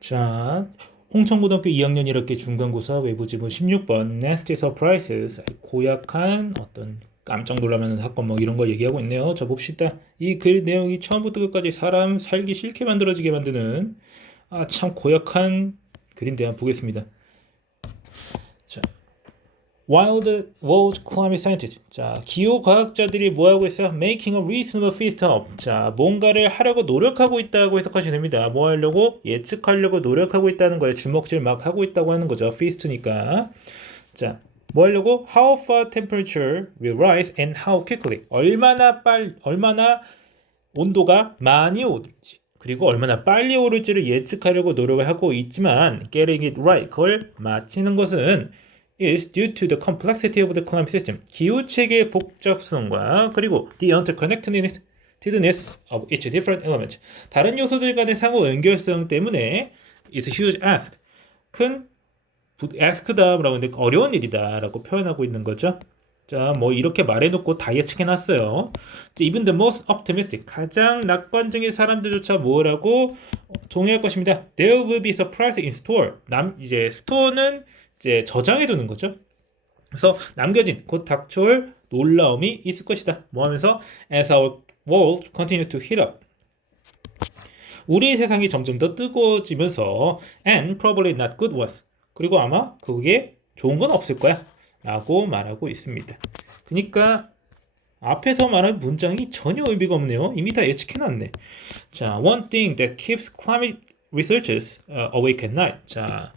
자, 홍천고등학교 2학년 1학기 중간고사 외부 지문 16번 Nasty Surprises 고약한 어떤 깜짝 놀라는 사건 뭐 이런 거 얘기하고 있네요. 자, 봅시다. 이 글 내용이 처음부터 끝까지 사람 살기 싫게 만들어지게 만드는 참 고약한 글인데 한번 보겠습니다. 자, World Climate Scientists. 자, 기후 과학자들이 뭐 하고 있어요? Making a reasonable feast up. 자, 뭔가를 하려고 노력하고 있다고 해석하시면 됩니다. 뭐 하려고? 예측하려고 노력하고 있다는 거예요. 주먹질 막 하고 있다고 하는 거죠. feast니까. 자, 뭐 하려고? How far temperature will rise and how quickly. 얼마나 온도가 많이 오를지. 그리고 얼마나 빨리 오를지를 예측하려고 노력을 하고 있지만 getting it right, 그걸 맞히는 것은 is due to the complexity of the climate system. 기후 체계의 복잡성과 그리고 the interconnectedness of each different element. 다른 요소들 간의 상호 연결성 때문에 is a huge ask. 큰 ask다라고 하는데 어려운 일이다라고 표현하고 있는 거죠. 자, 뭐 이렇게 말해놓고 다 예측해놨어요. Even the most optimistic, 가장 낙관적인 사람들조차 뭐라고 동의할 것입니다. There will be surprise in store. 이제 스토어는 이제 저장해두는 거죠. 그래서 남겨진 곧 닥쳐올 놀라움이 있을 것이다. 뭐 하면서 as our world continue to heat up. 우리의 세상이 점점 더 뜨거워지면서 and probably not good ones. 그리고 아마 그게 좋은 건 없을 거야. 라고 말하고 있습니다. 그러니까 앞에서 말한 문장이 전혀 의미가 없네요. 이미 다 예측해놨네. 자, one thing that keeps climate researchers awake at night. 자,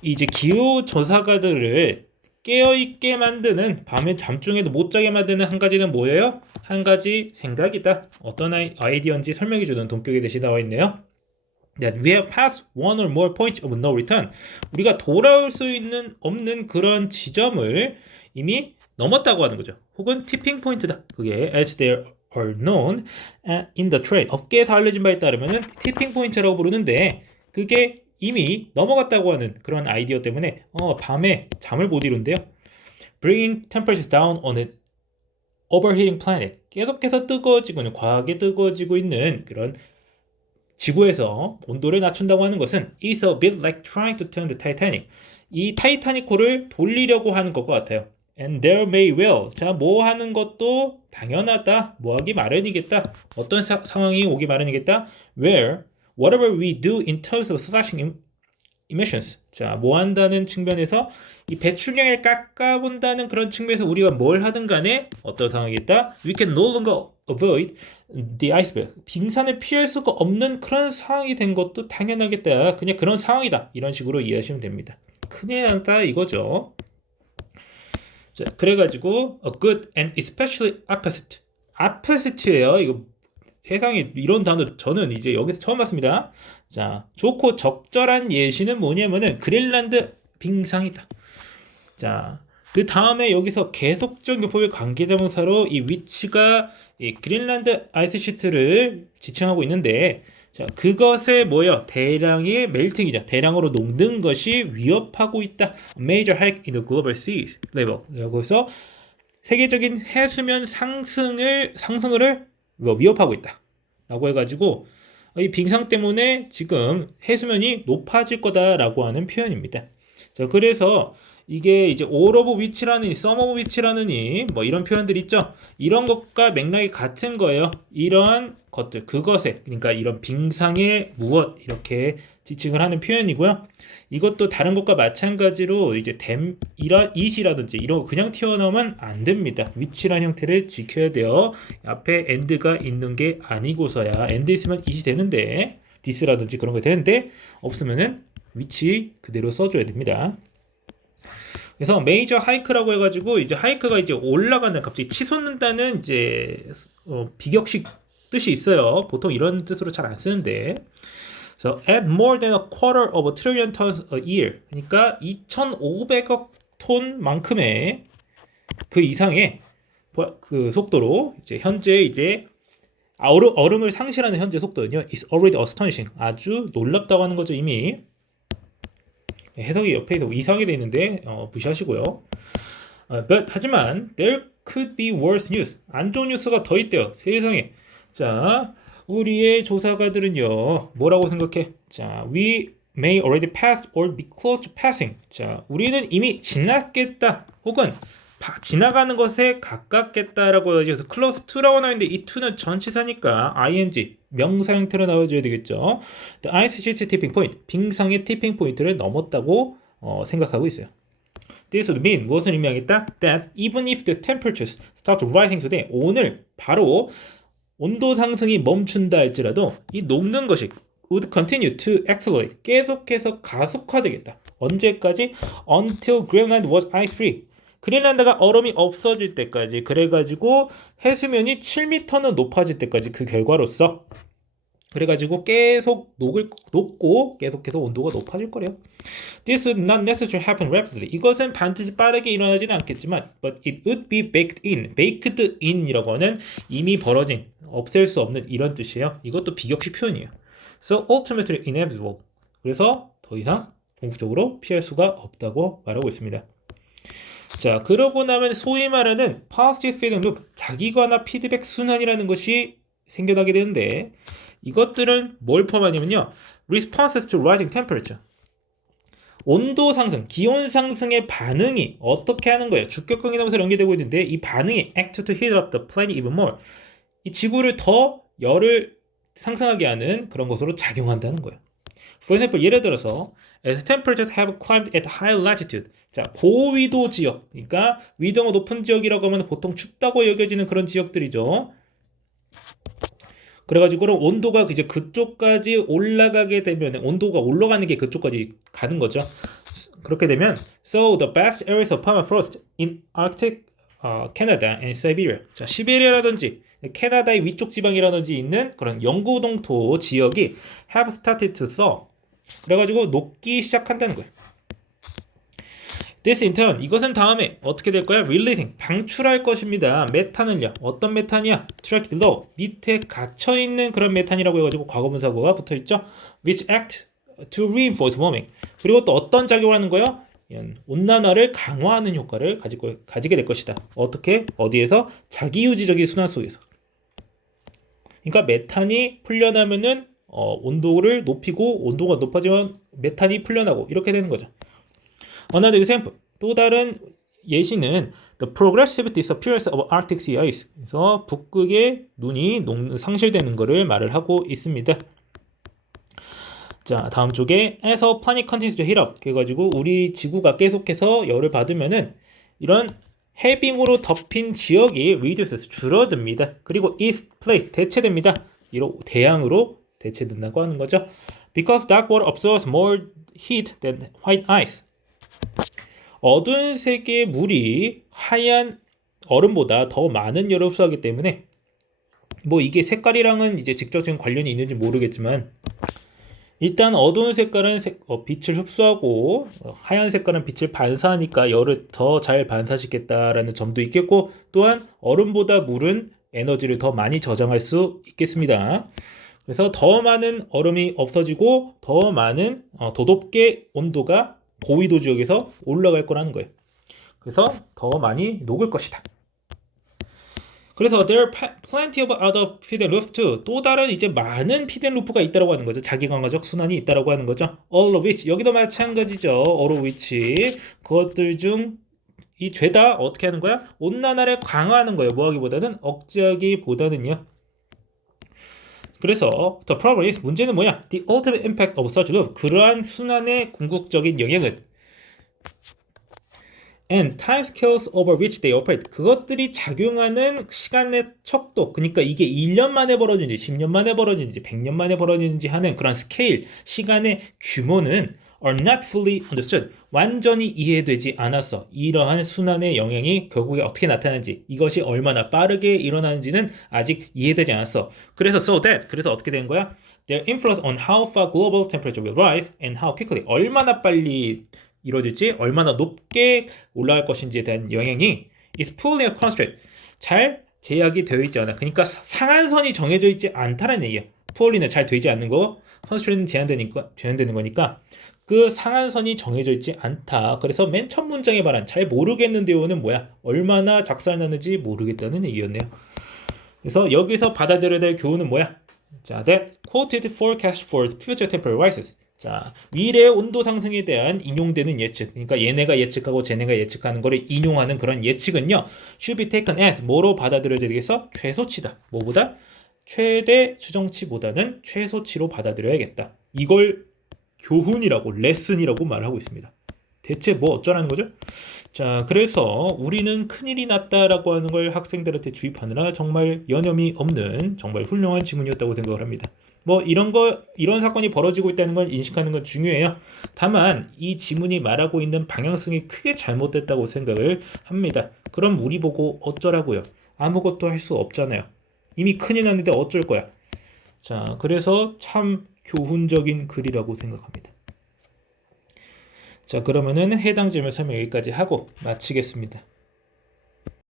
이제 기후 조사가들을 깨어있게 만드는, 밤에 잠중에도 못 자게 만드는 한 가지는 뭐예요? 한 가지 생각이다. 어떤 아이디어인지 설명해주는 동격에 대시 나와 있네요. That we have passed one or more points of no return. 우리가 돌아올 수 있는 없는 그런 지점을 이미 넘었다고 하는 거죠. 혹은 tipping point다. 그게 as they are known in the trade. 업계에서 알려진 바에 따르면은 tipping point라고 부르는데 그게 이미 넘어갔다고 하는 그런 아이디어 때문에 밤에 잠을 못 이룬대요. Bringing temperatures down on an overheating planet. 계속해서 뜨거워지고 과하게 뜨거워지고 있는 그런 지구에서 온도를 낮춘다고 하는 것은 is a bit like trying to turn the Titanic. 이 타이타닉호를 돌리려고 하는 것과 같아요. And there may well. 자, 뭐 하는 것도 당연하다. 뭐 하기 마련이겠다. 어떤 상황이 오기 마련이겠다. Where whatever we do in terms of slashing emissions. 자, 뭐 한다는 측면에서 이 배출량을 깎아본다는 그런 측면에서 우리가 뭘 하든 간에 어떤 상황이겠다. We can no longer avoid the iceberg. 빙산을 피할 수가 없는 그런 상황이 된 것도 당연하겠다. 그냥 그런 상황이다. 이런 식으로 이해하시면 됩니다. 큰일 났다 이거죠. 자, 그래가지고 a good and especially opposite. opposite예요. 이거 세상에 이런 단어 저는 이제 여기서 처음 봤습니다. 자, 좋고 적절한 예시는 뭐냐면은 그린란드 빙상이다. 자, 그 다음에 여기서 계속적 요법의 관계대명사로 이 위치가 이 그린란드 아이스시트를 지칭하고 있는데, 자, 그것의 뭐요? 대량의 멜팅이죠. 대량으로 녹는 것이 위협하고 있다. Major hike in the global sea level. 여기서 세계적인 해수면 상승을 위협하고 있다. 라고 해가지고 이 빙상 때문에 지금 해수면이 높아질 거다라고 하는 표현입니다. 자, 그래서 이게 이제 all of which라느니 some of which라느니 뭐 이런 표현들 있죠. 이런 것과 맥락이 같은 거예요. 이러한 것들, 그것에, 그러니까 이런 빙상의 무엇 이렇게 지칭을 하는 표현이고요. 이것도 다른 것과 마찬가지로 이제 it이라든지 이런 거 그냥 튀어나오면 안 됩니다. which라는 형태를 지켜야 돼요. 앞에 and가 있는 게 아니고서야 and 있으면 it이 되는데 this라든지 그런 거 되는데 없으면은 which 그대로 써줘야 됩니다. 그래서 메이저 하이크라고 해가지고 이제 하이크가 이제 올라가는 갑자기 치솟는다는 이제 비격식 뜻이 있어요. 보통 이런 뜻으로 잘 안 쓰는데. So add more than a quarter of a trillion tons a year. 그러니까 2,500억 톤만큼의 그 이상의 그 속도로 이제 현재 이제 얼음을 상실하는 현재 속도는요. is already astonishing. 아주 놀랍다고 하는 거죠 이미. 해석이 옆에 이상하게 돼 있는데 무시하시고요. 하지만 there could be worse news. 안 좋은 뉴스가 더 있대요. 세상에. 자, 우리의 조사가들은요. 뭐라고 생각해? 자, we may already pass or be close to passing. 자, 우리는 이미 지났겠다 혹은 지나가는 것에 가깝겠다라고 해야지. 그래서 close to라고 나오는데 이 to는 전치사니까 ing 명사 형태로 나와줘야 되겠죠. The ice sheet's tipping point, 빙상의 티핑 포인트를 넘었다고 생각하고 있어요. This would mean 무엇을 의미하겠다? That even if the temperatures start rising today, 오늘 바로 온도 상승이 멈춘다 할지라도 이 녹는 것이 would continue to accelerate, 계속해서 가속화되겠다. 언제까지? Until Greenland was ice free. 그린란드가 얼음이 없어질 때까지, 그래가지고 해수면이 7m는 높아질 때까지, 그 결과로서 그래가지고 계속 녹고 계속해서 온도가 높아질 거래요. This would not necessarily happen rapidly. 이것은 반드시 빠르게 일어나지는 않겠지만, but it would be baked in. baked in이라고 하는 이미 벌어진, 없앨 수 없는 이런 뜻이에요. 이것도 비격식 표현이에요. So ultimately inevitable. 그래서 더 이상 궁극적으로 피할 수가 없다고 말하고 있습니다. 자, 그러고 나면 소위 말하는 positive feedback loop, 자기관화 피드백 순환이라는 것이 생겨나게 되는데, 이것들은 뭘 포함하냐면요, responses to rising temperature, 온도 상승, 기온 상승의 반응이 어떻게 하는 거예요? 주격강이라면서 연계되고 있는데, 이 반응이 act to heat up the planet even more, 이 지구를 더 열을 상승하게 하는 그런 것으로 작용한다는 거예요. For example, 예를 들어서 as temperatures have climbed at high latitude. 자, 고위도 지역, 그러니까 위도가 높은 지역이라고 하면 보통 춥다고 여겨지는 그런 지역들이죠. 그래가지고 그럼 온도가 이제 그쪽까지 올라가게 되면, 온도가 올라가는 게 그쪽까지 가는 거죠. 그렇게 되면 so the best areas of permafrost in Arctic, Canada and Siberia. 자, 시베리아라든지 캐나다의 위쪽 지방이라든지 있는 그런 영구동토 지역이 have started to thaw. 그래가지고 녹기 시작한다는 거예요. This in turn, 이것은 다음에 어떻게 될 거야? Releasing, 방출할 것입니다. 메탄을요. 어떤 메탄이야? Trapped below, 밑에 갇혀있는 그런 메탄이라고 해가지고 과거분사구가 붙어있죠. Which act to reinforce warming. 그리고 또 어떤 작용을 하는 거예요? 온난화를 강화하는 효과를 가지게 될 것이다. 어떻게? 어디에서? 자기유지적인 순환 속에서. 그러니까 메탄이 풀려나면은 온도를 높이고, 온도가 높아지면 메탄이 풀려나고, 이렇게 되는 거죠. Another example, 또 다른 예시는 the progressive disappearance of Arctic sea ice. 그래서 북극의 눈이 상실되는 것을 말을 하고 있습니다. 자, 다음 쪽에 as our planet continues to heat up, 그래가지고 우리 지구가 계속해서 열을 받으면은 이런 해빙으로 덮인 지역이 reduces, 줄어듭니다. 그리고 is placed, 대체됩니다. 이로 대양으로 대체된다고 하는 거죠. Because dark water absorbs more heat than white ice. 어두운 색의 물이 하얀 얼음보다 더 많은 열을 흡수하기 때문에, 뭐 이게 색깔이랑은 이제 직접적인 관련이 있는지 모르겠지만, 일단 어두운 색깔은 빛을 흡수하고 하얀 색깔은 빛을 반사하니까 열을 더 잘 반사시켰다라는 점도 있겠고, 또한 얼음보다 물은 에너지를 더 많이 저장할 수 있겠습니다. 그래서 더 많은 얼음이 없어지고 더 많은 더 높게 온도가 고위도 지역에서 올라갈 거라는 거예요. 그래서 더 많이 녹을 것이다. 그래서 there are plenty of other feed loops too. 또 다른 이제 많은 feed loop가 있다라고 하는 거죠. 자기강화적 순환이 있다라고 하는 거죠. all of which, 여기도 마찬가지죠. all of which, 그것들 중 이 죄다 어떻게 하는 거야? 온난화를 강화하는 거예요. 뭐하기보다는 억제하기보다는요. 그래서 the problem is, 문제는 뭐야? The ultimate impact of such loop, 그러한 순환의 궁극적인 영향은 and timescales over which they operate, 그것들이 작용하는 시간의 척도, 그러니까 이게 1년 만에 벌어지는지 10년 만에 벌어지는지 100년 만에 벌어지는지 하는 그런 스케일, 시간의 규모는 are not fully understood, 완전히 이해되지 않았어. 이러한 순환의 영향이 결국에 어떻게 나타나는지, 이것이 얼마나 빠르게 일어나는지는 아직 이해되지 않았어. 그래서 그래서 어떻게 된 거야? Their influence on how far global temperature will rise and how quickly, 얼마나 빨리 이루어질지, 얼마나 높게 올라갈 것인지에 대한 영향이 is fully constrained, 잘 제약이 되어 있지 않아. 그러니까 상한선이 정해져 있지 않다는 얘기야. fully는 잘 되지 않는 거, constraint은 제한되는 거니까 그 상한선이 정해져 있지 않다. 그래서 맨 첫 문장에 말한 잘 모르겠는데요는 뭐야? 얼마나 작살나는지 모르겠다는 얘기였네요. 그래서 여기서 받아들여야 될 교훈은 뭐야? 자, that quoted forecast for future temperature rises, 자, 미래의 온도 상승에 대한 인용되는 예측. 그러니까 얘네가 예측하고 쟤네가 예측하는 거를 인용하는 그런 예측은요. should be taken as 뭐로 받아들여야 되겠어? 최소치다. 뭐보다? 최대 추정치보다는 최소치로 받아들여야겠다. 이걸 교훈이라고, 레슨이라고 말하고 있습니다. 대체 뭐 어쩌라는 거죠? 자, 그래서 우리는 큰일이 났다라고 하는 걸 학생들한테 주입하느라 정말 여념이 없는 정말 훌륭한 지문이었다고 생각을 합니다. 뭐 이런 사건이 벌어지고 있다는 걸 인식하는 건 중요해요. 다만 이 지문이 말하고 있는 방향성이 크게 잘못됐다고 생각을 합니다. 그럼 우리 보고 어쩌라고요? 아무것도 할 수 없잖아요. 이미 큰일 났는데 어쩔 거야? 자, 그래서 참 교훈적인 글이라고 생각합니다. 자, 그러면은 해당 질문 설명 여기까지 하고 마치겠습니다.